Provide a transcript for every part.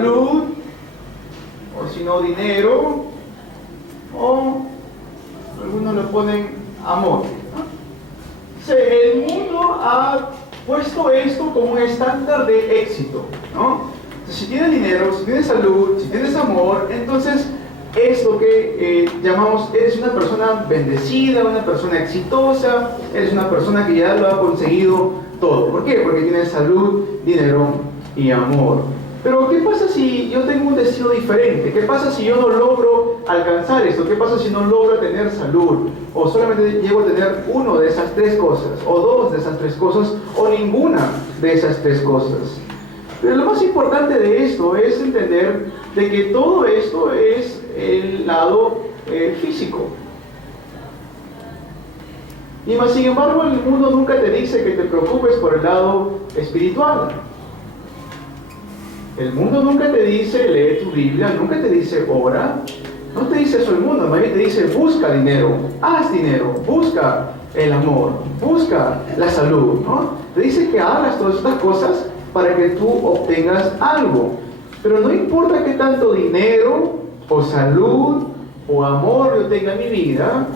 salud, o si no dinero, o algunos le ponen amor, ¿no? El mundo ha puesto esto como un estándar de éxito, ¿no? Entonces, si tienes dinero, si tienes salud, si tienes amor, entonces es lo que llamamos, eres una persona bendecida, una persona exitosa, eres una persona que ya lo ha conseguido todo. ¿Por qué? Porque tienes salud, dinero y amor. Pero ¿qué pasa si yo tengo un destino diferente? ¿Qué pasa si yo no logro alcanzar esto? ¿Qué pasa si no logro tener salud? ¿O solamente llego a tener una de esas tres cosas? ¿O dos de esas tres cosas? ¿O ninguna de esas tres cosas? Pero lo más importante de esto es entender de que todo esto es el lado físico. Y más sin embargo el mundo nunca te dice que te preocupes por el lado espiritual. El mundo nunca te dice lee tu Biblia, nunca te dice ora. No te dice eso el mundo, más bien te dice busca dinero, haz dinero, busca el amor, busca la salud, ¿no? Te dice que hagas todas estas cosas para que tú obtengas algo. Pero no importa qué tanto dinero, o salud, o amor yo tenga en mi vida,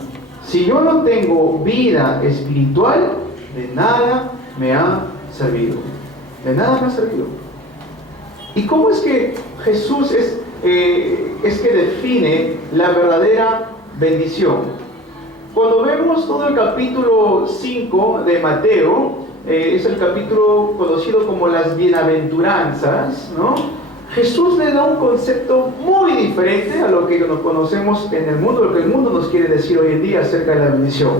si yo no tengo vida espiritual, de nada me ha servido. De nada me ha servido. ¿Y cómo es que Jesús es que define la verdadera bendición? Cuando vemos todo el capítulo 5 de Mateo, es el capítulo conocido como las bienaventuranzas, ¿no? Jesús le da un concepto muy diferente a lo que nos conocemos en el mundo, lo que el mundo nos quiere decir hoy en día acerca de la bendición.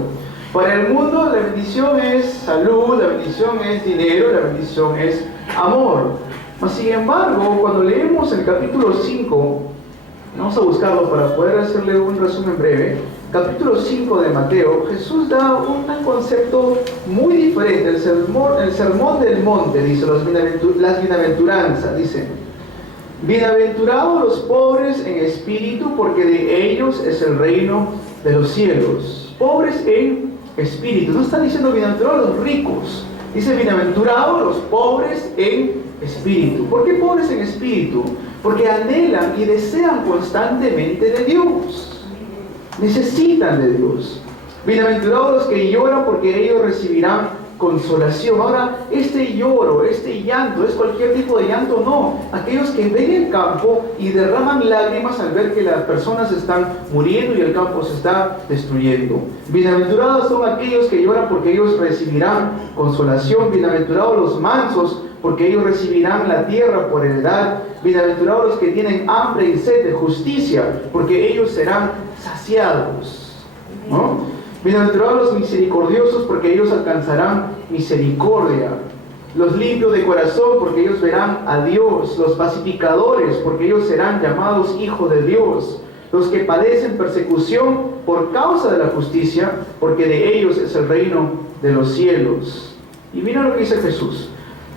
Para el mundo la bendición es salud, la bendición es dinero, la bendición es amor. Mas, sin embargo, cuando leemos el capítulo 5, vamos a buscarlo para poder hacerle un resumen breve. Capítulo 5 de Mateo, Jesús da un concepto muy diferente. El sermón del monte, dice, las bienaventuranzas, dice: bienaventurados los pobres en espíritu, porque de ellos es el reino de los cielos. Pobres en espíritu, no está diciendo bienaventurados los ricos, dice bienaventurados los pobres en espíritu. ¿Por qué pobres en espíritu? Porque anhelan y desean constantemente de Dios. Necesitan de Dios. Bienaventurados los que lloran, porque ellos recibirán consolación. Ahora, este lloro, este llanto, ¿es cualquier tipo de llanto? No. Aquellos que ven el campo y derraman lágrimas al ver que las personas están muriendo y el campo se está destruyendo. Bienaventurados son aquellos que lloran, porque ellos recibirán consolación. Bienaventurados los mansos, porque ellos recibirán la tierra por heredad. Bienaventurados los que tienen hambre y sed de justicia, porque ellos serán saciados, ¿no? Bienaventurados los misericordiosos, porque ellos alcanzarán misericordia. Los limpios de corazón, porque ellos verán a Dios. Los pacificadores, porque ellos serán llamados hijos de Dios. Los que padecen persecución por causa de la justicia, porque de ellos es el reino de los cielos. Y mira lo que dice Jesús: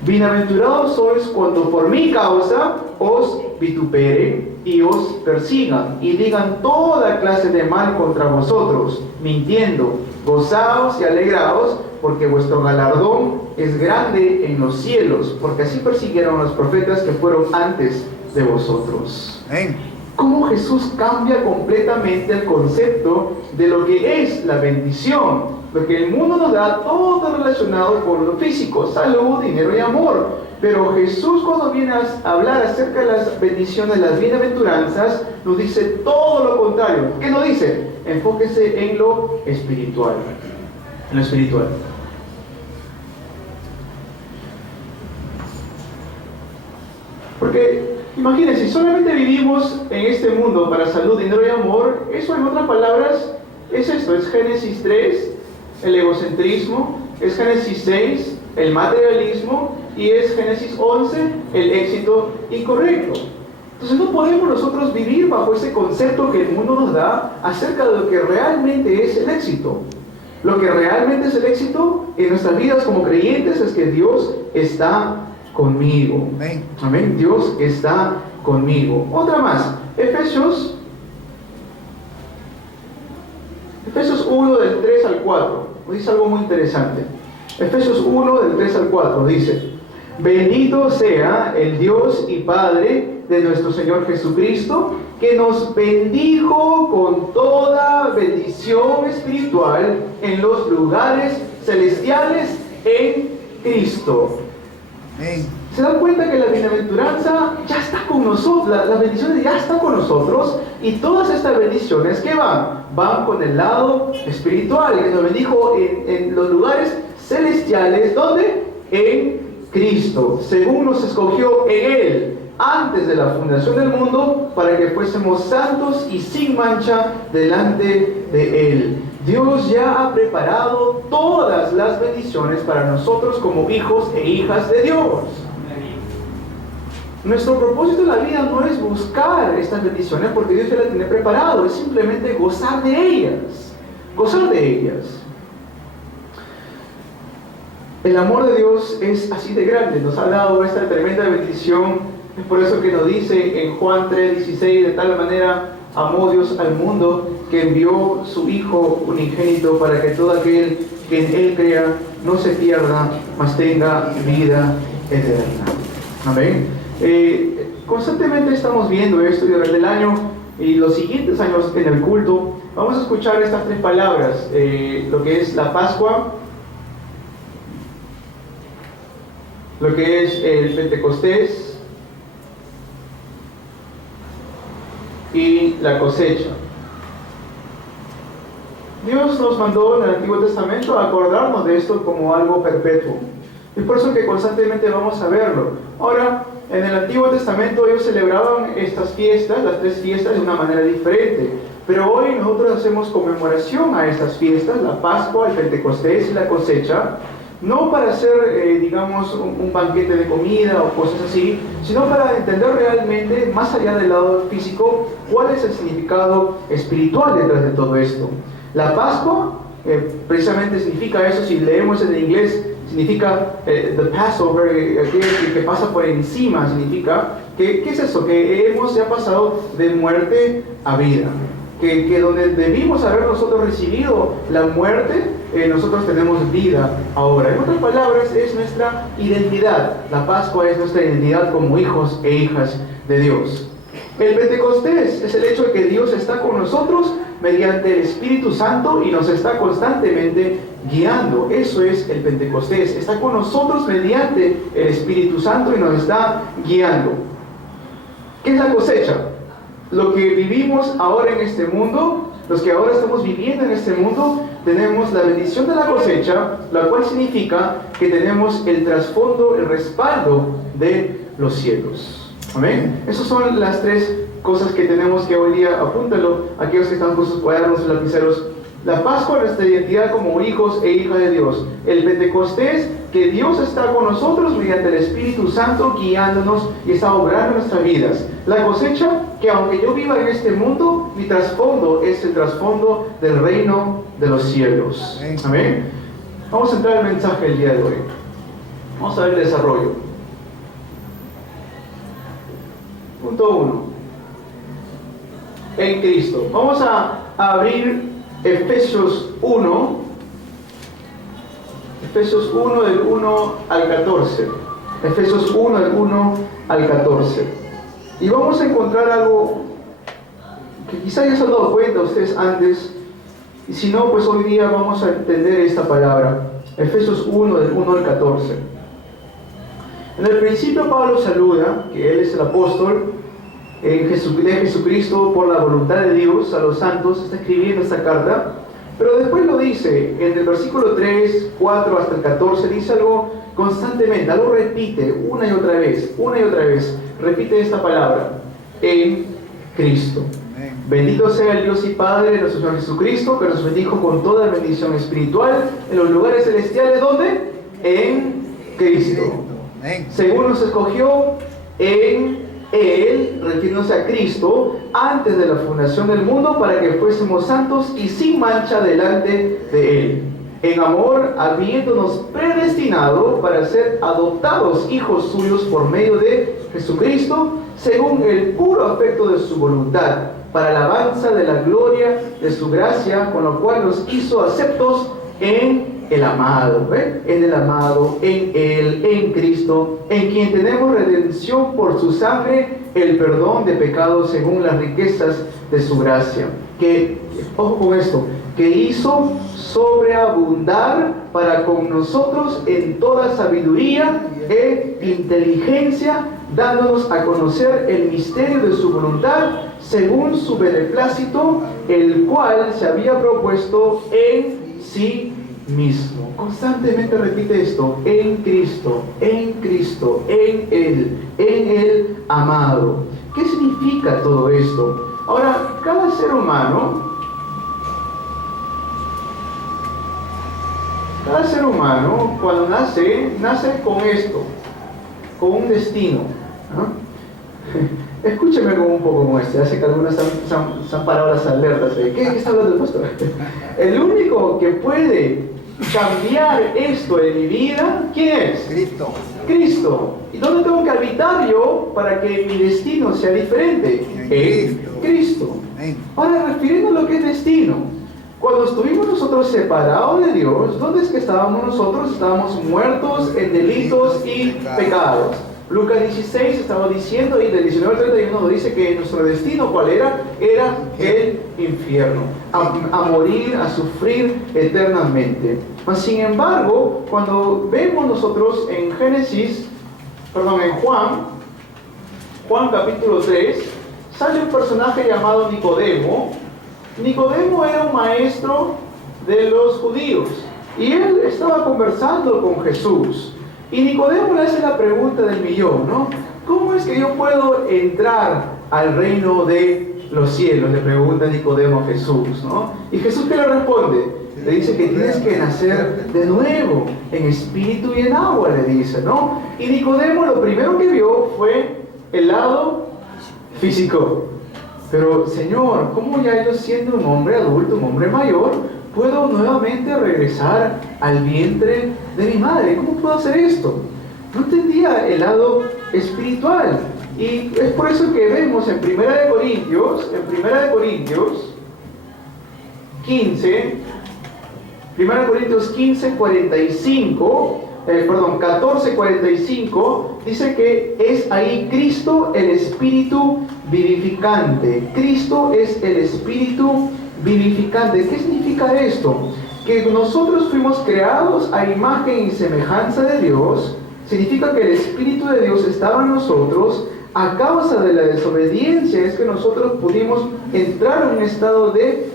bienaventurados sois cuando por mi causa os vituperen y os persigan y digan toda clase de mal contra vosotros, mintiendo. Gozaos y alegraos, porque vuestro galardón es grande en los cielos, porque así persiguieron a los profetas que fueron antes de vosotros. Amén. Cómo Jesús cambia completamente el concepto de lo que es la bendición. Porque el mundo nos da todo relacionado con lo físico: salud, dinero y amor. Pero Jesús, cuando viene a hablar acerca de las bendiciones, las bienaventuranzas, nos dice todo lo contrario. ¿Qué nos dice? Enfóquese en lo espiritual. En lo espiritual. Porque imagínense, si solamente vivimos en este mundo para salud, dinero y amor, eso, en otras palabras, es esto: es Génesis 3, el egocentrismo; es Génesis 6, el materialismo; y es Génesis 11, el éxito incorrecto. Entonces no podemos nosotros vivir bajo ese concepto que el mundo nos da acerca de lo que realmente es el éxito. Lo que realmente es el éxito en nuestras vidas como creyentes es que Dios está conmigo. Amén. Amén. Dios está conmigo. Otra más, Efesios 1 del 3 al 4, nos dice algo muy interesante. Efesios 1 del 3 al 4 dice: Bendito sea el Dios y Padre de nuestro Señor Jesucristo, que nos bendijo con toda bendición espiritual en los lugares celestiales en Cristo. Amén. ¿Se dan cuenta que la bienaventuranza ya está con nosotros? Las bendiciones ya están con nosotros, y todas estas bendiciones, ¿qué van? Van con el lado espiritual, que nos bendijo en los lugares celestiales. ¿Dónde? En Cristo, según nos escogió en Él antes de la fundación del mundo, para que fuésemos santos y sin mancha delante de Él. Dios ya ha preparado todas las bendiciones para nosotros como hijos e hijas de Dios. Nuestro propósito en la vida no es buscar estas bendiciones porque Dios ya las tiene preparado, es simplemente gozar de ellas. Gozar de ellas. El amor de Dios es así de grande, nos ha dado esta tremenda bendición. Es por eso que nos dice en Juan 3:16, de tal manera amó Dios al mundo que envió su Hijo unigénito para que todo aquel que en Él crea no se pierda, mas tenga vida eterna. Amén. Constantemente estamos viendo esto, y durante el año y los siguientes años en el culto vamos a escuchar estas tres palabras, lo que es la Pascua, lo que es el Pentecostés y la cosecha. Dios nos mandó en el Antiguo Testamento a acordarnos de esto como algo perpetuo. Es por eso que constantemente vamos a verlo. Ahora, en el Antiguo Testamento ellos celebraban estas fiestas, las tres fiestas, de una manera diferente. Pero hoy nosotros hacemos conmemoración a estas fiestas, la Pascua, el Pentecostés y la cosecha, no para hacer, digamos, un banquete de comida o cosas así, sino para entender realmente, más allá del lado físico, cuál es el significado espiritual detrás de todo esto. La Pascua precisamente significa eso. Si leemos en inglés, significa the Passover, que pasa por encima. Significa que, ¿qué es eso? Que hemos ya pasado de muerte a vida. Que donde debimos haber nosotros recibido la muerte, nosotros tenemos vida ahora. En otras palabras, es nuestra identidad. La Pascua es nuestra identidad como hijos e hijas de Dios. El Pentecostés es el hecho de que Dios está con nosotros mediante el Espíritu Santo y nos está constantemente guiando. Eso es el Pentecostés. Está con nosotros mediante el Espíritu Santo y nos está guiando. ¿Qué es la cosecha? Lo que vivimos ahora en este mundo, los que ahora estamos viviendo en este mundo, tenemos la bendición de la cosecha, la cual significa que tenemos el trasfondo, el respaldo de los cielos. Amén. Esas son las tres cosas que tenemos que hoy día, apúntalo, aquellos que están con sus cuadernos y lapiceros. La Pascua, nuestra identidad como hijos e hijas de Dios. El Pentecostés, que Dios está con nosotros mediante el Espíritu Santo guiándonos y está obrando en nuestras vidas. La cosecha, que aunque yo viva en este mundo, mi trasfondo es el trasfondo del reino de los cielos. Amén. Vamos a entrar al mensaje del día de hoy. Vamos a ver el desarrollo. Punto 1. En Cristo. Vamos a abrir Efesios 1. Efesios 1 del 1 al 14. Efesios 1 del 1 al 14. Y vamos a encontrar algo que quizá ya se han dado cuenta ustedes antes, y si no, pues hoy día vamos a entender esta palabra. Efesios 1 del 1 al 14. En el principio Pablo saluda, que él es el apóstol de Jesucristo por la voluntad de Dios a los santos, está escribiendo esta carta, pero después lo dice, en el versículo 3, 4 hasta el 14, dice algo constantemente, algo repite una y otra vez, repite esta palabra, en Cristo. Bendito sea el Dios y Padre de nuestro Señor Jesucristo, que nos bendijo con toda bendición espiritual en los lugares celestiales, ¿dónde? En Cristo. Según nos escogió en Él, refiriéndose a Cristo, antes de la fundación del mundo, para que fuésemos santos y sin mancha delante de Él. En amor, habiéndonos predestinado para ser adoptados hijos suyos por medio de Jesucristo, según el puro afecto de su voluntad, para alabanza de la gloria de su gracia, con lo cual nos hizo aceptos en el amado, ¿ve? En el amado, en Él, en Cristo, en quien tenemos redención por su sangre, el perdón de pecados según las riquezas de su gracia. Que, ojo con esto, que hizo sobreabundar para con nosotros en toda sabiduría e inteligencia, dándonos a conocer el misterio de su voluntad, según su beneplácito, el cual se había propuesto en sí mismo. Constantemente repite esto: en Cristo, en Cristo, en Él amado. ¿Qué significa todo esto? Ahora, cada ser humano cuando nace con esto, con un destino, ¿no? Escúcheme un poco como este, hace que algunas son palabras alertas. ¿Qué está hablando el pastor? El único que puede cambiar esto en mi vida, ¿quién es? Cristo. Cristo. ¿Y dónde tengo que habitar yo para que mi destino sea diferente? En Cristo. Ahora, refiriendo a lo que es destino, cuando estuvimos nosotros separados de Dios, ¿dónde es que estábamos nosotros? Estábamos muertos en delitos y pecados. Lucas 16 estaba diciendo, y del 19 al 31 nos dice que nuestro destino, ¿cuál era? Era el infierno, a morir, a sufrir eternamente. Mas sin embargo, cuando vemos nosotros en Juan capítulo 3, sale un personaje llamado Nicodemo. Nicodemo era un maestro de los judíos, y él estaba conversando con Jesús. Y Nicodemo le hace la pregunta del millón, ¿no? ¿Cómo es que yo puedo entrar al reino de los cielos? Le pregunta Nicodemo a Jesús, ¿no? Y Jesús, ¿qué le responde? Le dice que tienes que nacer de nuevo, en espíritu y en agua, le dice, ¿no? Y Nicodemo lo primero que vio fue el lado físico. Pero, Señor, ¿cómo ya yo siendo un hombre adulto, un hombre mayor, puedo nuevamente regresar al vientre de mi madre? ¿Cómo puedo hacer esto? No entendía el lado espiritual. Y es por eso que vemos en 1 Corintios 15, 14:45, dice que es ahí Cristo el Espíritu vivificante. Cristo es el Espíritu vivificante. ¿Qué significa esto? Que nosotros fuimos creados a imagen y semejanza de Dios. Significa que el Espíritu de Dios estaba en nosotros. A causa de la desobediencia es que nosotros pudimos entrar en un estado de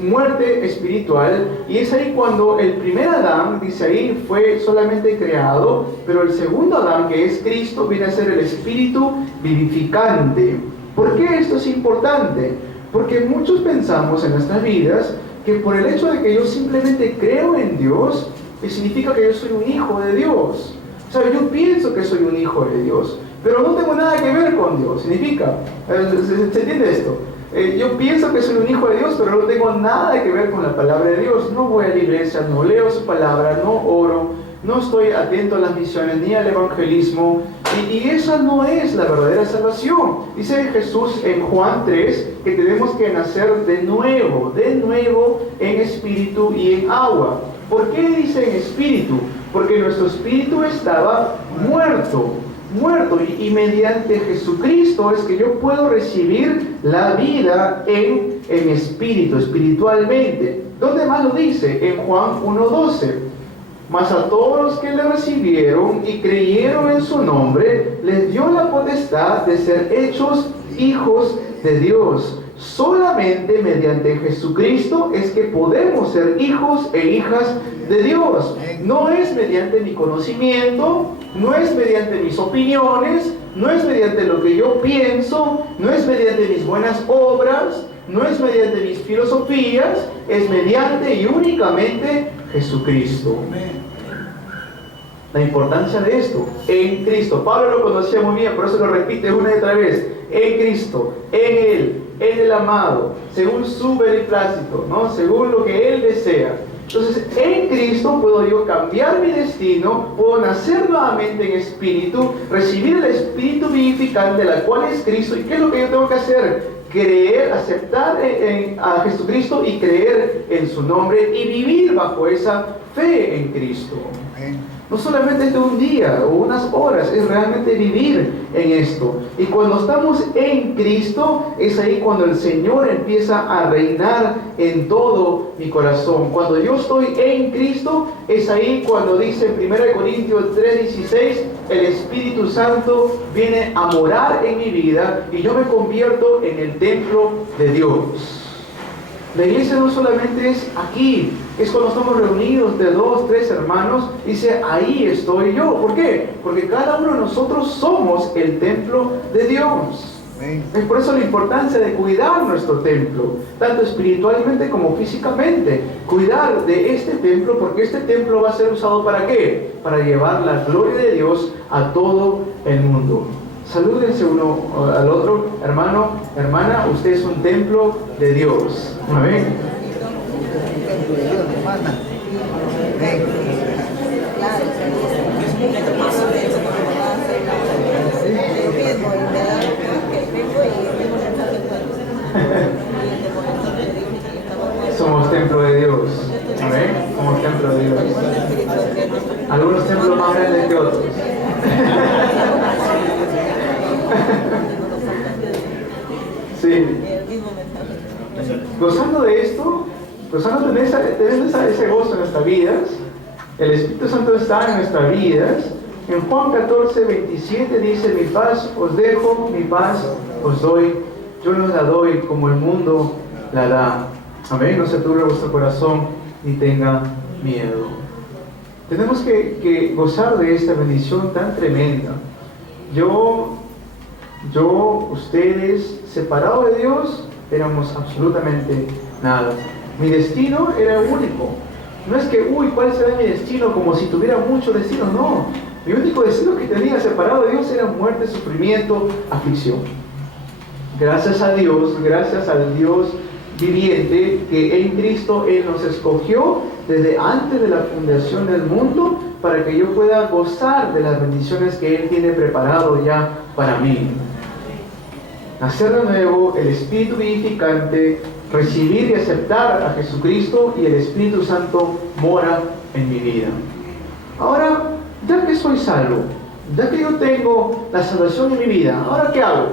muerte espiritual, y es ahí cuando el primer Adán, dice ahí, fue solamente creado, pero el segundo Adán, que es Cristo, viene a ser el Espíritu vivificante. ¿Por qué esto es importante? Porque muchos pensamos en nuestras vidas que por el hecho de que yo simplemente creo en Dios, significa que yo soy un hijo de Dios. O sea, yo pienso que soy un hijo de Dios, pero no tengo nada que ver con Dios. Significa, ¿se entiende esto? Yo pienso que soy un hijo de Dios, pero no tengo nada que ver con la palabra de Dios. No voy a la iglesia, no leo su palabra, no oro, no estoy atento a las misiones ni al evangelismo. Y esa no es la verdadera salvación. Dice Jesús en Juan 3 que tenemos que nacer de nuevo en espíritu y en agua. ¿Por qué dice en espíritu? Porque nuestro espíritu estaba muerto, y mediante Jesucristo es que yo puedo recibir la vida en espíritu, espiritualmente. ¿Dónde más lo dice? En Juan 1:12. Mas a todos los que le recibieron y creyeron en su nombre, les dio la potestad de ser hechos hijos de Dios. Solamente mediante Jesucristo es que podemos ser hijos e hijas de Dios. No es mediante mi conocimiento, no es mediante mis opiniones, no es mediante lo que yo pienso, no es mediante mis buenas obras, no es mediante mis filosofías, es mediante y únicamente Jesucristo. La importancia de esto, en Cristo. Pablo lo conocía muy bien, por eso lo repite una y otra vez. En Cristo, en Él, en el amado, según su beneplácito, ¿no? Según lo que Él desea. Entonces, en Cristo puedo yo cambiar mi destino, puedo nacer nuevamente en espíritu, recibir el espíritu vivificante, la cual es Cristo. ¿Y qué es lo que yo tengo que hacer? creer, aceptar a Jesucristo y creer en su nombre y vivir bajo esa fe en Cristo. No solamente es de un día o unas horas, es realmente vivir en esto. Y cuando estamos en Cristo, es ahí cuando el Señor empieza a reinar en todo mi corazón. Cuando yo estoy en Cristo, es ahí cuando dice en 1 Corintios 3:16, el Espíritu Santo viene a morar en mi vida y yo me convierto en el templo de Dios. La iglesia no solamente es aquí, es cuando estamos reunidos de 2, 3 hermanos, dice, ahí estoy yo. ¿Por qué? Porque cada uno de nosotros somos el templo de Dios. Es por eso la importancia de cuidar nuestro templo, tanto espiritualmente como físicamente. Cuidar de este templo, porque este templo va a ser usado ¿para qué? Para llevar la gloria de Dios a todo el mundo. Salúdense uno al otro, hermano, hermana, usted es un templo de Dios. Amén. Somos templo de Dios. Amén. Somos templo de Dios. Algunos templos más grandes que otros. Sí. Gozando de esto, gozando de ese gozo en nuestras vidas, el Espíritu Santo está en nuestras vidas. En Juan 14:27 dice, mi paz os dejo, mi paz os doy. Yo no la doy como el mundo la da. Amén. No se turbe vuestro corazón ni tenga miedo. Tenemos que gozar de esta bendición tan tremenda. Ustedes, separados de Dios, éramos absolutamente nada. Mi destino era único. No es que, ¿cuál será mi destino? Como si tuviera muchos destinos. No. Mi único destino que tenía separado de Dios era muerte, sufrimiento, aflicción. Gracias a Dios, gracias al Dios viviente, que en Cristo Él nos escogió desde antes de la fundación del mundo para que yo pueda gozar de las bendiciones que Él tiene preparado ya para mí. Nacer de nuevo, el Espíritu vivificante, recibir y aceptar a Jesucristo, y el Espíritu Santo mora en mi vida. Ahora, ya que soy salvo, ya que yo tengo la salvación en mi vida, ¿ahora qué hago?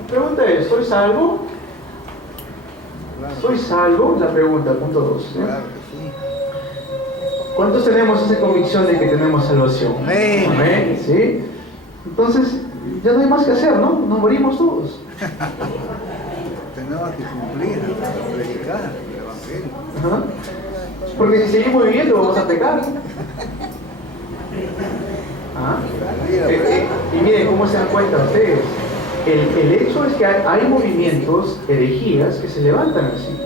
La pregunta es, ¿soy salvo? ¿Soy salvo? La pregunta, punto 2. ¿Cuántos tenemos esa convicción de que tenemos salvación? Amén. ¿Sí? Entonces, ya no hay más que hacer, ¿no? Nos morimos todos. Tenemos que cumplir, predicar el Evangelio. Ajá. Porque si seguimos viviendo, vamos a pecar. ¿Ah? Y miren cómo se dan cuenta ustedes. El hecho es que hay movimientos, herejías, que se levantan así.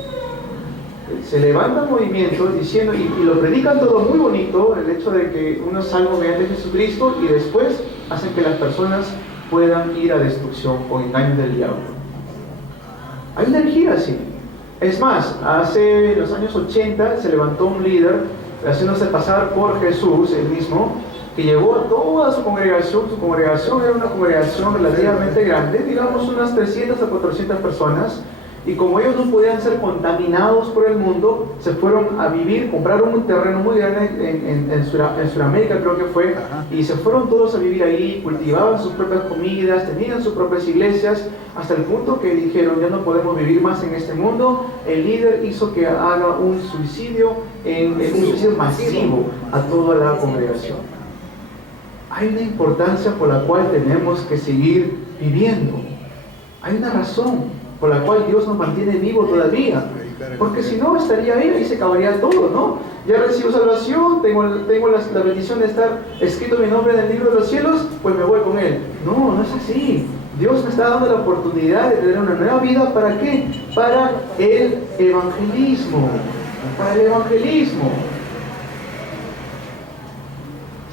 Se levantan movimientos diciendo, y lo predican todo muy bonito, el hecho de que uno es salvo mediante Jesucristo, y después hacen que las personas puedan ir a destrucción con engaños del diablo. Hay una herejía así. Es más, hace los años 80 se levantó un líder haciéndose pasar por Jesús, él mismo, que llevó a toda su congregación. Su congregación era una congregación relativamente grande, digamos unas 300 a 400 personas, y como ellos no podían ser contaminados por el mundo, se fueron a vivir, compraron un terreno muy grande en Sudamérica, creo que fue, y se fueron todos a vivir ahí, cultivaban sus propias comidas, tenían sus propias iglesias, hasta el punto que dijeron, ya no podemos vivir más en este mundo. El líder hizo que haga un suicidio, un suicidio masivo a toda la congregación. Hay una importancia por la cual tenemos que seguir viviendo. Hay una razón por la cual Dios nos mantiene vivos todavía. Porque si no, estaría ahí y se acabaría todo, ¿no? Ya recibo salvación, tengo la bendición de estar escrito mi nombre en el libro de los cielos, pues me voy con Él. No, no es así. Dios me está dando la oportunidad de tener una nueva vida. ¿Para qué? Para el evangelismo. Para el evangelismo.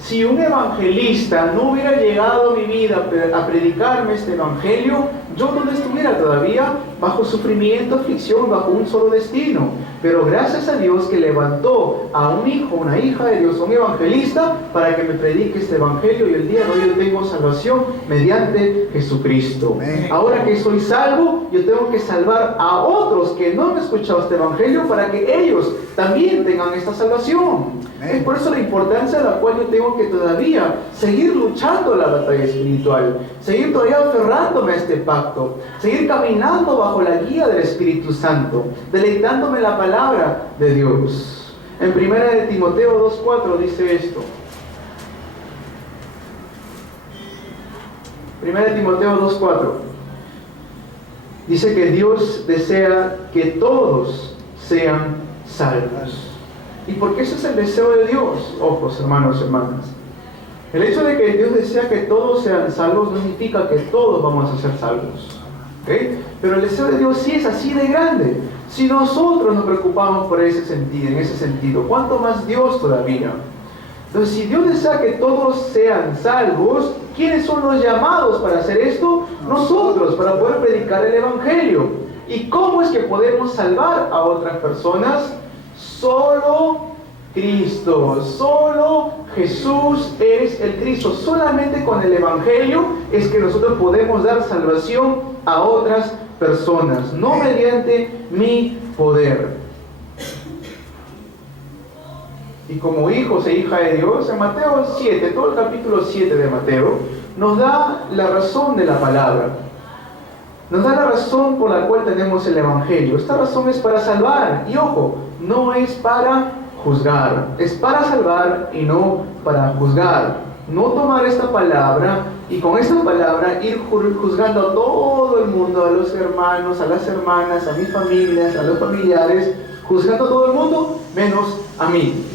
Si un evangelista no hubiera llegado a mi vida a predicarme este evangelio, yo donde estuviera todavía, bajo sufrimiento, aflicción, bajo un solo destino. Pero gracias a Dios que levantó a un hijo, una hija de Dios, un evangelista, para que me predique este evangelio, y el día de hoy yo tengo salvación mediante Jesucristo. Amén. Ahora que soy salvo, yo tengo que salvar a otros que no han escuchado este evangelio para que ellos también tengan esta salvación. Amén. Es por eso la importancia de la cual yo tengo que todavía seguir luchando la batalla espiritual, seguir todavía aferrándome a este pacto, seguir caminando bajo la guía del Espíritu Santo, deleitándome en la palabra de Dios. En 1 de Timoteo 2:4 dice esto. 1 de Timoteo 2:4 dice que Dios desea que todos sean salvos. ¿Y por qué ese es el deseo de Dios? Ojos, hermanos y hermanas. El hecho de que Dios desea que todos sean salvos no significa que todos vamos a ser salvos. ¿Okay? Pero el deseo de Dios sí es así de grande. Si nosotros nos preocupamos por ese sentido, en ese sentido, ¿cuánto más Dios todavía? Entonces, si Dios desea que todos sean salvos, ¿quiénes son los llamados para hacer esto? Nosotros, para poder predicar el Evangelio. ¿Y cómo es que podemos salvar a otras personas? Solo Cristo, solo Jesús es el Cristo. Solamente con el Evangelio es que nosotros podemos dar salvación a otras personas, no mediante mi poder. Y como hijos e hija de Dios, en Mateo 7, todo el capítulo 7 de Mateo, nos da la razón de la palabra. Nos da la razón por la cual tenemos el Evangelio. Esta razón es para salvar. Y ojo, no es para juzgar. Es para salvar y no para juzgar. No tomar esta palabra y con esta palabra ir juzgando a todo el mundo, a los hermanos, a las hermanas, a mis familias, a los familiares, juzgando a todo el mundo menos a mí.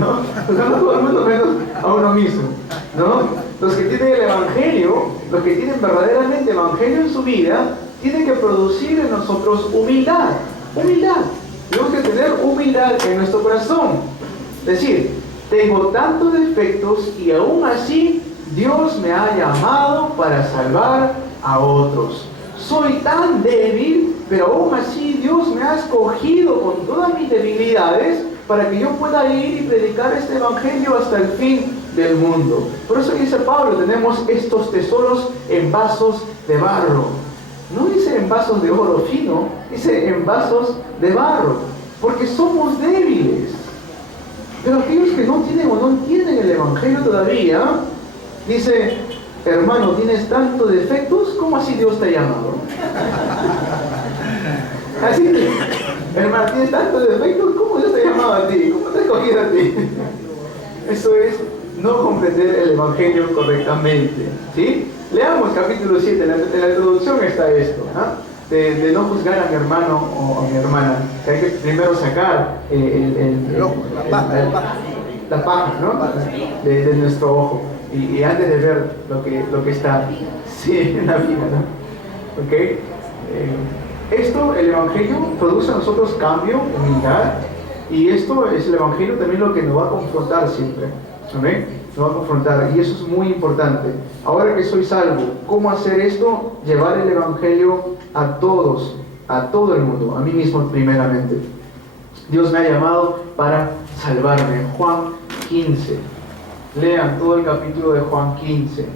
¿No? Juzgando a todo el mundo menos a uno mismo. ¿No? Los que tienen el Evangelio, los que tienen verdaderamente Evangelio en su vida, tienen que producir en nosotros humildad. Humildad. Tenemos que tener humildad en nuestro corazón. Es decir, tengo tantos defectos y aún así Dios me ha llamado para salvar a otros. Soy tan débil, pero aún así Dios me ha escogido con todas mis debilidades para que yo pueda ir y predicar este Evangelio hasta el fin del mundo. Por eso dice Pablo, tenemos estos tesoros en vasos de barro. No dice en vasos de oro fino, dice en vasos de barro, porque somos débiles. Pero aquellos que no tienen o no entienden el Evangelio todavía, dice, hermano, ¿tienes tantos defectos? ¿Cómo así Dios te ha llamado? Así que, hermano, ¿tienes tantos defectos? ¿Cómo Dios te ha llamado a ti? ¿Cómo te ha escogido a ti? Eso es no comprender el Evangelio correctamente. ¿Sí? Leamos capítulo 7, en la introducción está esto, ¿no? De no juzgar a mi hermano o a mi hermana, que hay que primero sacar la paja, ¿no? de nuestro ojo, y antes de ver lo que está en la vida, ¿no? ¿Okay? Esto, el Evangelio, produce a nosotros cambio, humildad, y esto es el Evangelio también lo que nos va a confrontar siempre. ¿Okay? Nos va a confrontar, y eso es muy importante. Ahora que soy salvo, ¿cómo hacer esto? Llevar el Evangelio a todos, a todo el mundo, a mí mismo primeramente. Dios me ha llamado para salvarme. Juan 15. Lean todo el capítulo de Juan 15.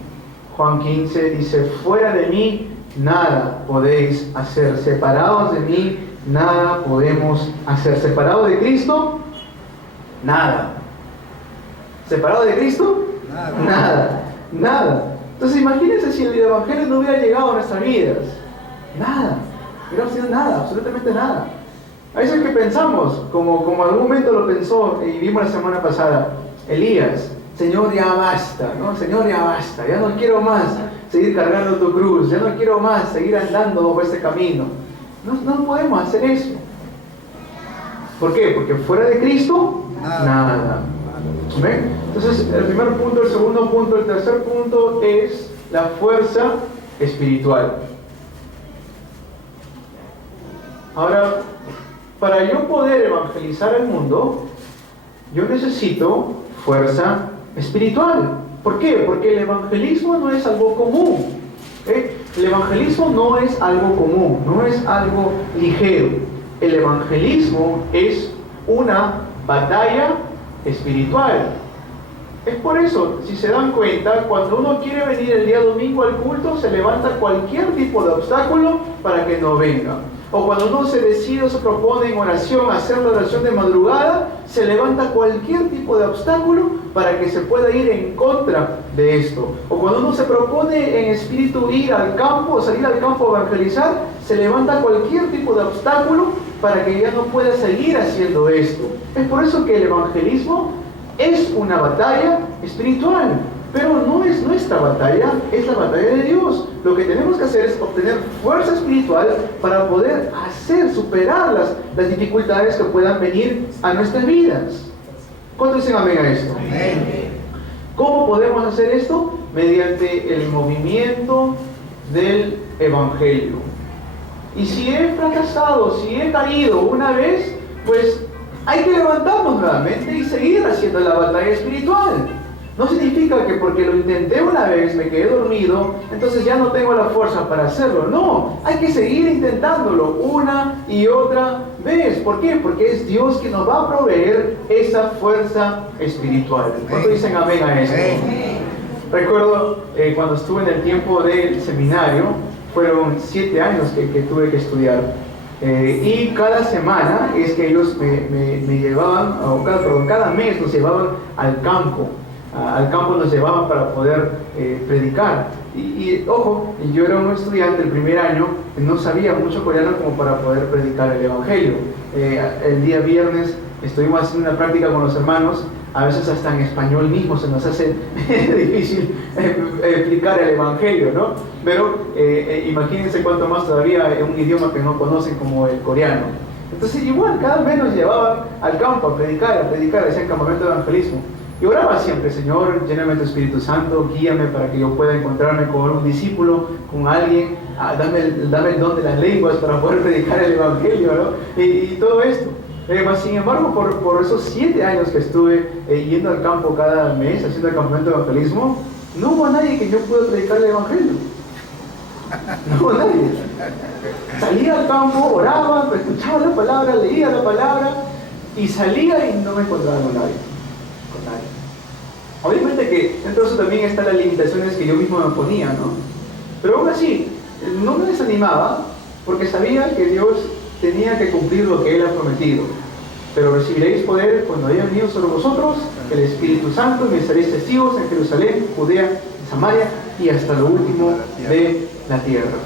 Juan 15 dice, fuera de mí nada podéis hacer. Separados de mí nada podemos hacer. Separados de Cristo, nada. ¿Separado de Cristo? Nada. Entonces imagínense si el Evangelio no hubiera llegado a nuestras vidas. Nada. No hubiera sido nada, absolutamente nada. A eso es que pensamos, como en algún momento lo pensó y vimos la semana pasada, Elías, Señor, ya basta, ¿no? Señor, ya basta, ya no quiero más seguir cargando tu cruz, ya no quiero más seguir andando por este camino. No podemos hacer eso. ¿Por qué? Porque fuera de Cristo, nada. ¿Ven? Entonces, el primer punto, el segundo punto, el tercer punto es la fuerza espiritual. Ahora, para yo poder evangelizar el mundo, yo necesito fuerza espiritual. ¿Por qué? Porque el evangelismo no es algo común. El evangelismo no es algo común, no es algo ligero. El evangelismo es una batalla espiritual. Es por eso, si se dan cuenta, cuando uno quiere venir el día domingo al culto, se levanta cualquier tipo de obstáculo para que no venga. O cuando uno se decide o se propone en oración hacer la oración de madrugada, se levanta cualquier tipo de obstáculo para que se pueda ir en contra de esto. O cuando uno se propone en espíritu ir al campo, salir al campo a evangelizar, se levanta cualquier tipo de obstáculo para que ya no pueda seguir haciendo esto. Es por eso que el evangelismo es una batalla espiritual, pero no es nuestra batalla, es la batalla de Dios. Lo que tenemos que hacer es obtener fuerza espiritual para poder superar las dificultades que puedan venir a nuestras vidas. ¿Cuántos dicen amén a esto? Amén. ¿Cómo podemos hacer esto? Mediante el movimiento del Evangelio. Y si he fracasado, si he caído una vez, pues hay que levantarnos nuevamente y seguir haciendo la batalla espiritual. No significa que porque lo intenté una vez, me quedé dormido, entonces ya no tengo la fuerza para hacerlo. No, hay que seguir intentándolo una y otra vez. ¿Por qué? Porque es Dios quien nos va a proveer esa fuerza espiritual. ¿Cuántos dicen amén a esto? Recuerdo cuando estuve en el tiempo del seminario, fueron 7 años que tuve que estudiar. Y cada semana es que ellos me llevaban, cada mes nos llevaban al campo. Al campo nos llevaban para poder predicar. Ojo, yo era un estudiante el primer año, no sabía mucho coreano como para poder predicar el Evangelio. El día viernes estuvimos haciendo una práctica con los hermanos. A veces hasta en español mismo se nos hace difícil explicar el Evangelio, ¿no? Pero imagínense cuánto más todavía en un idioma que no conocen como el coreano. Entonces igual, cada mes nos llevaban al campo a predicar, hacían campamento de evangelismo. Y oraba siempre: Señor, lléname de tu Espíritu Santo, guíame para que yo pueda encontrarme con un discípulo, con alguien, dame el don de las lenguas para poder predicar el Evangelio, ¿no? Y todo esto. Sin embargo, por esos 7 años que estuve yendo al campo cada mes, haciendo el campamento de evangelismo, no hubo nadie que yo pueda predicar el Evangelio. No hubo nadie. Salía al campo, oraba, escuchaba la palabra, leía la palabra y salía y no me encontraba con nadie. Obviamente que dentro de eso también están las limitaciones que yo mismo me ponía, ¿no? Pero aún así, no me desanimaba porque sabía que Dios tenía que cumplir lo que Él ha prometido. Pero recibiréis poder cuando haya venido sobre vosotros el Espíritu Santo, y me seréis testigos en Jerusalén, Judea, en Samaria y hasta lo último de la tierra.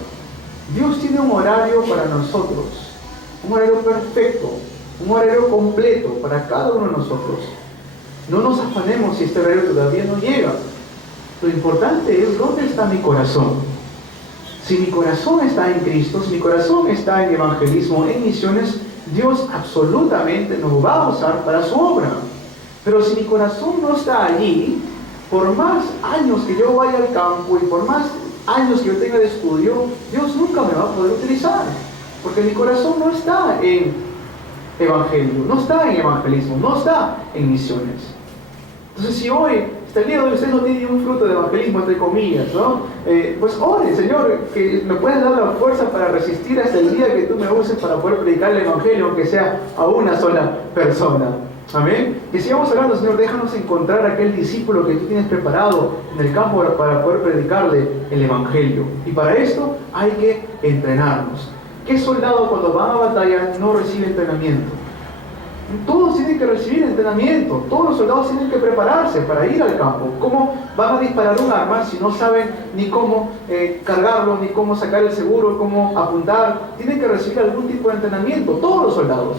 Dios tiene un horario para nosotros, un horario perfecto, un horario completo para cada uno de nosotros. No nos afanemos si este horario todavía no llega. Lo importante es dónde está mi corazón. Si mi corazón está en Cristo, si mi corazón está en evangelismo, en misiones, Dios absolutamente nos va a usar para su obra. Pero si mi corazón no está allí, por más años que yo vaya al campo y por más años que yo tenga de estudio, Dios nunca me va a poder utilizar. Porque mi corazón no está en evangelio, no está en evangelismo, no está en misiones. Entonces, si hoy, hasta el día de hoy, usted no tiene un fruto de evangelismo, entre comillas, ¿no? Pues ore, Señor, que me puedas dar la fuerza para resistir hasta el día que tú me uses para poder predicar el Evangelio, aunque sea a una sola persona. Amén. Y sigamos hablando: Señor, déjanos encontrar aquel discípulo que tú tienes preparado en el campo para poder predicarle el Evangelio. Y para esto hay que entrenarnos. ¿Qué soldado cuando va a batalla no recibe entrenamiento? Todos tienen que recibir entrenamiento. Todos los soldados tienen que prepararse para ir al campo. ¿Cómo van a disparar un arma si no saben ni cómo cargarlo, ni cómo sacar el seguro, cómo apuntar? Tienen que recibir algún tipo de entrenamiento, todos los soldados.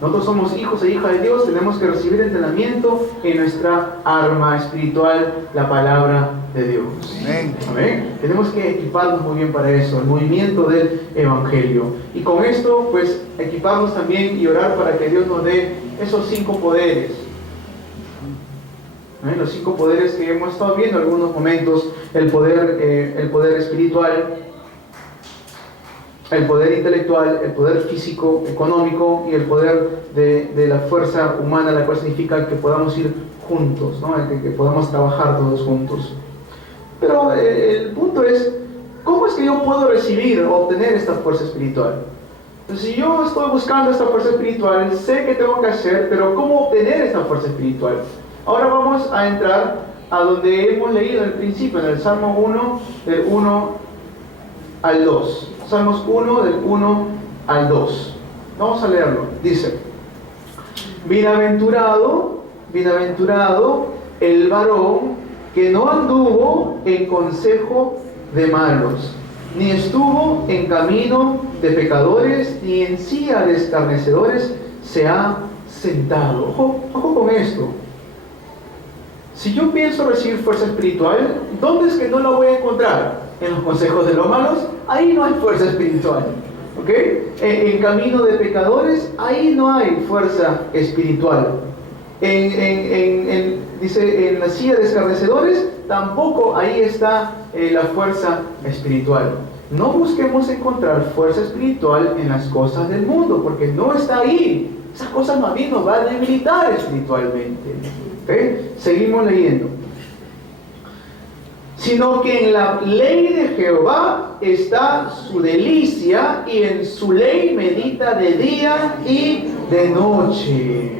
Nosotros somos hijos e hijas de Dios, tenemos que recibir entrenamiento en nuestra arma espiritual, la palabra de Dios. Amén. Amén. Tenemos que equiparnos muy bien para eso, el movimiento del Evangelio. Y con esto, pues, equiparnos también y orar para que Dios nos dé esos 5 poderes. ¿Amén? Los 5 poderes que hemos estado viendo en algunos momentos: el poder espiritual, el poder intelectual, el poder físico, económico y el poder de la fuerza humana, la cual significa que podamos ir juntos, ¿no? Que podamos trabajar todos juntos. Pero el punto es, ¿cómo es que yo puedo recibir o obtener esta fuerza espiritual? Entonces, si yo estoy buscando esta fuerza espiritual, sé qué tengo que hacer, pero ¿cómo obtener esta fuerza espiritual? Ahora vamos a entrar a donde hemos leído al principio, en el Salmo 1, del 1 al 2. Salmos 1, del 1 al 2. Vamos a leerlo. Dice: Bienaventurado, bienaventurado el varón que no anduvo en consejo de malos, ni estuvo en camino de pecadores, ni en silla de escarnecedores se ha sentado. Ojo con esto. Si yo pienso recibir fuerza espiritual, ¿dónde es que no la voy a encontrar? En los consejos de los malos, ahí no hay fuerza espiritual. ¿Ok? En camino de pecadores, ahí no hay fuerza espiritual. Dice, en la silla de escarnecedores, tampoco ahí está la fuerza espiritual. No busquemos encontrar fuerza espiritual en las cosas del mundo, porque no está ahí. Esas cosas más bien nos va a debilitar espiritualmente. ¿Okay? Seguimos leyendo. Sino que en la ley de Jehová está su delicia, y en su ley medita de día y de noche.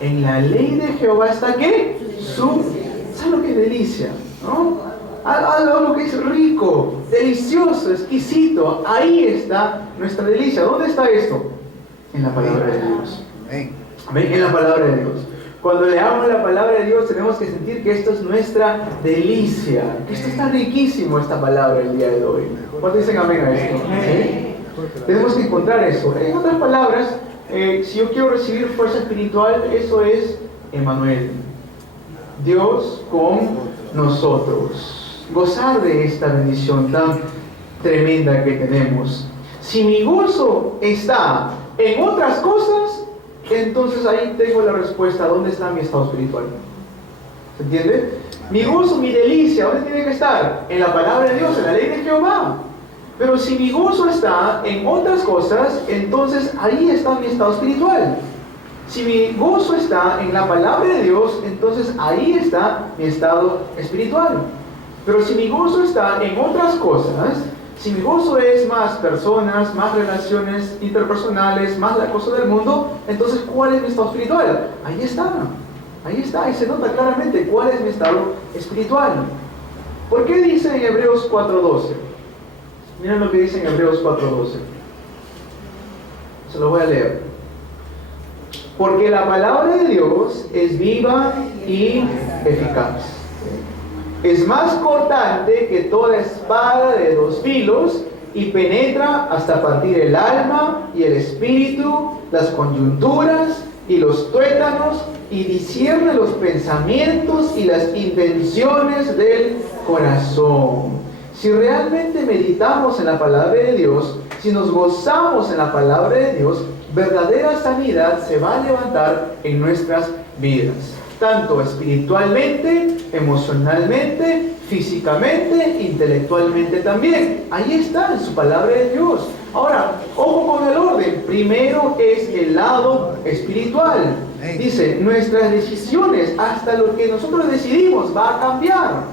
En la ley de Jehová está ¿qué? ¿Sabes lo que es delicia? ¿No? Algo que es rico, delicioso, exquisito. Ahí está nuestra delicia. ¿Dónde está esto? En la palabra de Dios. Amén. En la palabra de Dios. Cuando leamos la palabra de Dios, tenemos que sentir que esto es nuestra delicia, que esto está riquísimo, esta palabra el día de hoy. ¿Cuántos dicen amén a esto? ¿Sí? Tenemos que encontrar eso. En otras palabras, si yo quiero recibir fuerza espiritual, eso es Emmanuel, Dios con nosotros. Gozar de esta bendición tan tremenda que tenemos. Si mi gozo está en otras cosas, entonces ahí tengo la respuesta: ¿dónde está mi estado espiritual? ¿Se entiende? Mi gozo, mi delicia, ¿dónde tiene que estar? En la palabra de Dios, en la ley de Jehová. Pero si mi gozo está en otras cosas, entonces ahí está mi estado espiritual. Si mi gozo está en la palabra de Dios, entonces ahí está mi estado espiritual. Pero si mi gozo está en otras cosas, si mi gozo es más personas, más relaciones interpersonales, más la cosa del mundo, entonces ¿cuál es mi estado espiritual? Ahí está, y se nota claramente cuál es mi estado espiritual. ¿Por qué dice en Hebreos 4:12? Miren lo que dice en Hebreos 4:12. Se lo voy a leer. Porque la palabra de Dios es viva y eficaz. Es más cortante que toda espada de dos filos, y penetra hasta partir el alma y el espíritu, las coyunturas y los tuétanos, y discierne los pensamientos y las intenciones del corazón. Si realmente meditamos en la palabra de Dios, si nos gozamos en la palabra de Dios, verdadera sanidad se va a levantar en nuestras vidas, tanto espiritualmente, emocionalmente, físicamente, intelectualmente también. Ahí está en su palabra de Dios. Ahora, ojo con el orden. Primero es el lado espiritual. Dice, nuestras decisiones, hasta lo que nosotros decidimos, va a cambiar.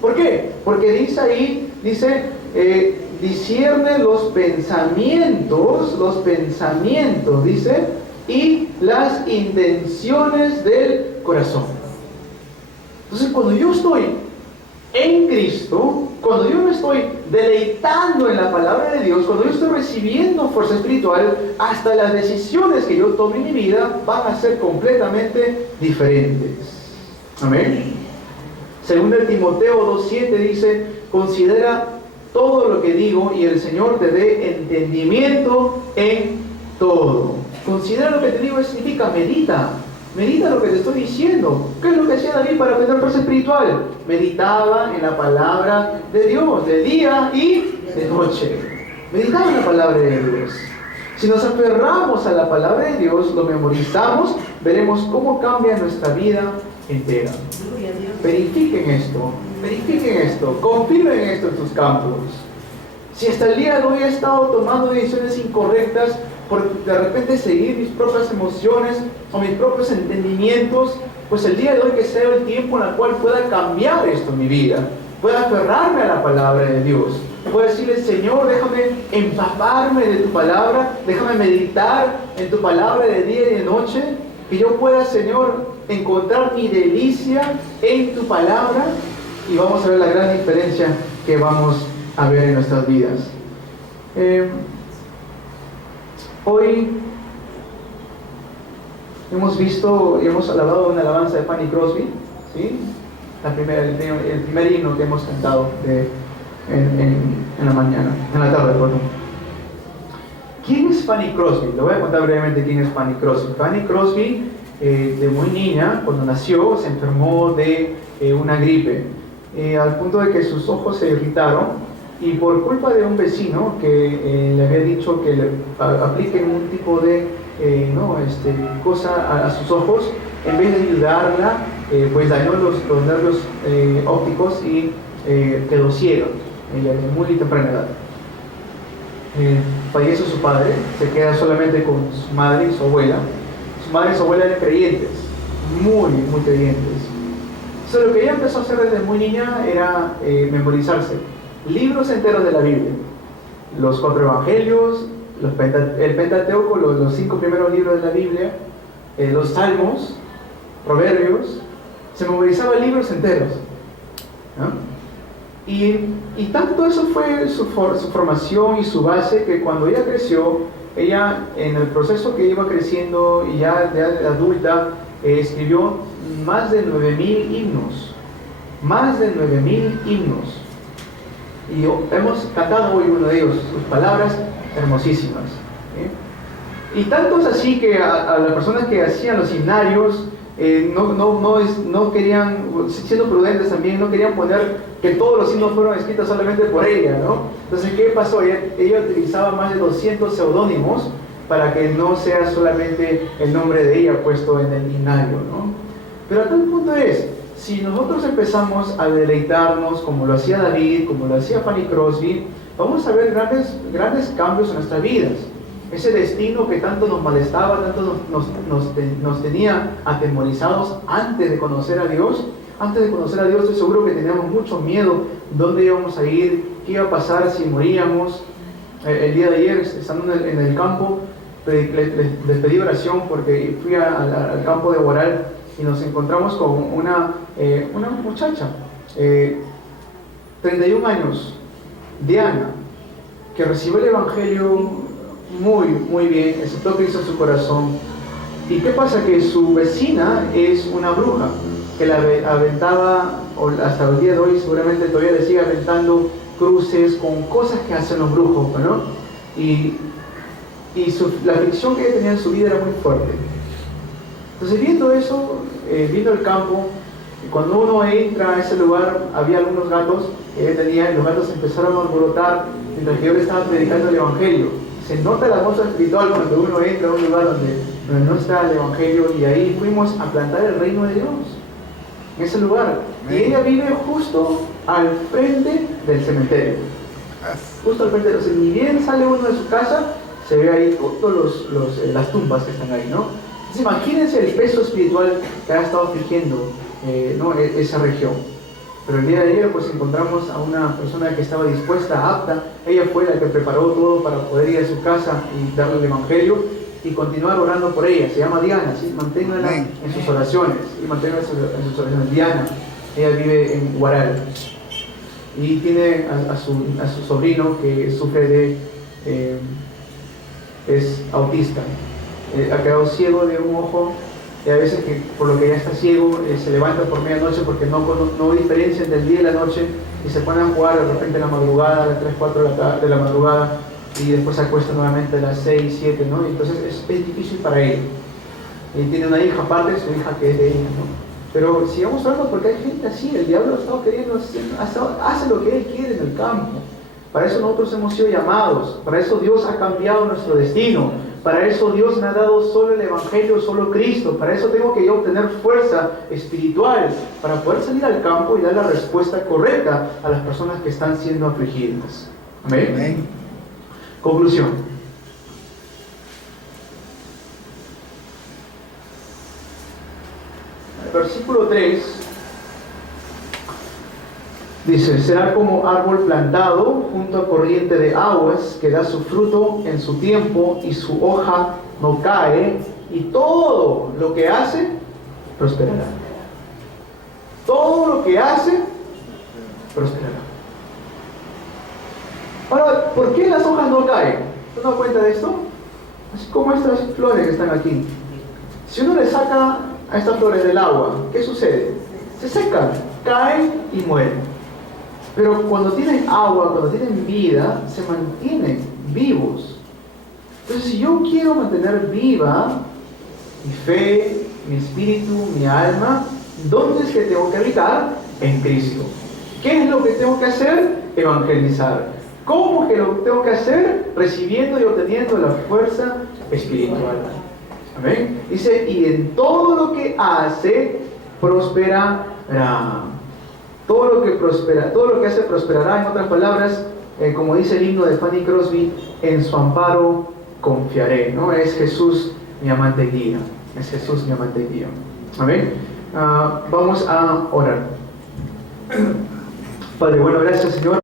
¿Por qué? Porque dice ahí, discierne los pensamientos, dice, y las intenciones del corazón. Entonces, cuando yo estoy en Cristo, cuando yo me estoy deleitando en la palabra de Dios, cuando yo estoy recibiendo fuerza espiritual, hasta las decisiones que yo tome en mi vida van a ser completamente diferentes. Amén. Según Timoteo 2:7 dice, considera todo lo que digo, y el Señor te dé entendimiento en todo. Considera lo que te digo, significa medita lo que te estoy diciendo. ¿Qué es lo que hacía David para tener fuerza espiritual? Meditaba en la palabra de Dios, de día y de noche. Meditaba en la palabra de Dios. Si nos aferramos a la palabra de Dios, lo memorizamos, veremos cómo cambia nuestra vida entera. Verifiquen esto, confirmen esto en sus campos. Si hasta el día de hoy he estado tomando decisiones incorrectas por de repente seguir mis propias emociones o mis propios entendimientos, pues el día de hoy que sea el tiempo en el cual pueda cambiar esto en mi vida, pueda aferrarme a la palabra de Dios, Puedes decirle, Señor, déjame empaparme de tu palabra, déjame meditar en tu palabra de día y de noche, que yo pueda, Señor, encontrar mi delicia en tu palabra, y vamos a ver la gran diferencia que vamos a ver en nuestras vidas. Hoy hemos visto y hemos alabado una alabanza de Fanny Crosby, ¿sí? El primer himno que hemos cantado en la mañana, en la tarde, perdón. ¿Quién es Fanny Crosby? Le voy a contar brevemente quién es Fanny Crosby. Fanny Crosby, de muy niña, cuando nació, se enfermó de una gripe, al punto de que sus ojos se irritaron, y por culpa de un vecino que le había dicho que le apliquen un tipo de cosa a sus ojos, en vez de ayudarla, pues dañó los nervios ópticos y quedó ciega en muy temprana edad. Fallece su padre, se queda solamente con su madre y su abuela. Su madre y su abuela eran creyentes, muy creyentes. Entonces, lo que ella empezó a hacer desde muy niña era memorizarse libros enteros de la Biblia, los 4 evangelios, el Pentateuco, los 5 primeros libros de la Biblia, los Salmos, Proverbios. Se memorizaba libros enteros, ¿no? Y tanto eso fue su formación y su base, que cuando ella creció, ella, en el proceso que iba creciendo y ya de adulta, escribió más de 9,000 himnos. Más de 9,000 himnos. Y hemos cantado hoy uno de ellos, sus palabras hermosísimas. Y tanto es así que a las personas que hacían los himnarios, no querían, siendo prudentes también, no querían poner que todos los himnos fueron escritos solamente por ella, ¿no? Entonces, ¿qué pasó? Ella utilizaba más de 200 seudónimos para que no sea solamente el nombre de ella puesto en el himnario, ¿no? Pero a tal punto es, si nosotros empezamos a deleitarnos como lo hacía David, como lo hacía Fanny Crosby, vamos a ver grandes cambios en nuestras vidas. Ese destino que tanto nos molestaba, tanto nos tenía atemorizados antes de conocer a Dios. Antes de conocer a Dios, estoy seguro que teníamos mucho miedo. ¿Dónde íbamos a ir? ¿Qué iba a pasar si moríamos? El día de ayer, estando en el campo, les pedí oración porque fui al campo de Guaral y nos encontramos con una muchacha, 31 años, Diana, que recibió el Evangelio muy bien, aceptó a Cristo en su corazón. ¿Y qué pasa? Que su vecina es una bruja que la aventaba, o hasta el día de hoy seguramente todavía le sigue aventando cruces con cosas que hacen los brujos, ¿no? Y la aflicción que ella tenía en su vida era muy fuerte. Entonces, viendo eso, viendo el campo, cuando uno entra a ese lugar, había algunos gatos que ella tenía, y los gatos empezaron a alborotar mientras que yo le estaba predicando el Evangelio. Se nota la atmósfera espiritual cuando uno entra a un lugar donde no está el Evangelio, y ahí fuimos a plantar el reino de Dios, en ese lugar. Y ella vive justo al frente del cementerio. Justo al frente, ni bien sale uno de su casa, se ve ahí todas las tumbas que están ahí, ¿no? Entonces, imagínense el peso espiritual que ha estado afligiendo esa región. Pero el día de ayer pues encontramos a una persona que estaba dispuesta, apta. Ella fue la que preparó todo para poder ir a su casa y darle el Evangelio y continuar orando por ella. Se llama Diana, ¿sí? Manténganla en sus oraciones. Y manténganla en sus oraciones. Diana, ella vive en Guaral. Y tiene a su sobrino que sufre es autista. Ha quedado ciego de un ojo. Y a veces, por lo que ya está ciego, se levanta por medianoche porque no diferencia entre el día y la noche, y se pone a jugar de repente en la madrugada, a las 3, 4 de la madrugada, y después se acuesta nuevamente a las 6, 7, ¿no? Y entonces es difícil para él. Y tiene una hija aparte, su hija que es de ella, ¿no? Pero sigamos hablando porque hay gente así. El diablo ha estado queriendo hace lo que él quiere en el campo. Para eso nosotros hemos sido llamados, para eso Dios ha cambiado nuestro destino. Para eso Dios me ha dado solo el Evangelio, solo Cristo. Para eso tengo que yo obtener fuerza espiritual para poder salir al campo y dar la respuesta correcta a las personas que están siendo afligidas. Amén. Amén. Conclusión. El versículo 3 Dice, será como árbol plantado junto a corriente de aguas, que da su fruto en su tiempo y su hoja no cae, y todo lo que hace prosperará. Todo lo que hace prosperará. Ahora, ¿por qué las hojas no caen? ¿Te has dado cuenta de esto? Así como estas flores que están aquí. Si uno le saca a estas flores del agua, ¿qué sucede? Se secan, caen y mueren. Pero cuando tienen agua, cuando tienen vida, se mantienen vivos. Entonces, si yo quiero mantener viva mi fe, mi espíritu, mi alma, ¿dónde es que tengo que habitar? En Cristo. ¿Qué es lo que tengo que hacer? Evangelizar. ¿Cómo que lo tengo que hacer? Recibiendo y obteniendo la fuerza espiritual. Amén. Dice, y en todo lo que hace, prosperará. Todo lo que prospera, todo lo que hace prosperará. En otras palabras, como dice el himno de Fanny Crosby, en su amparo confiaré, ¿no? Es Jesús mi amante guía. Es Jesús mi amante guía. Amén. Vamos a orar. Padre, bueno, gracias, Señor.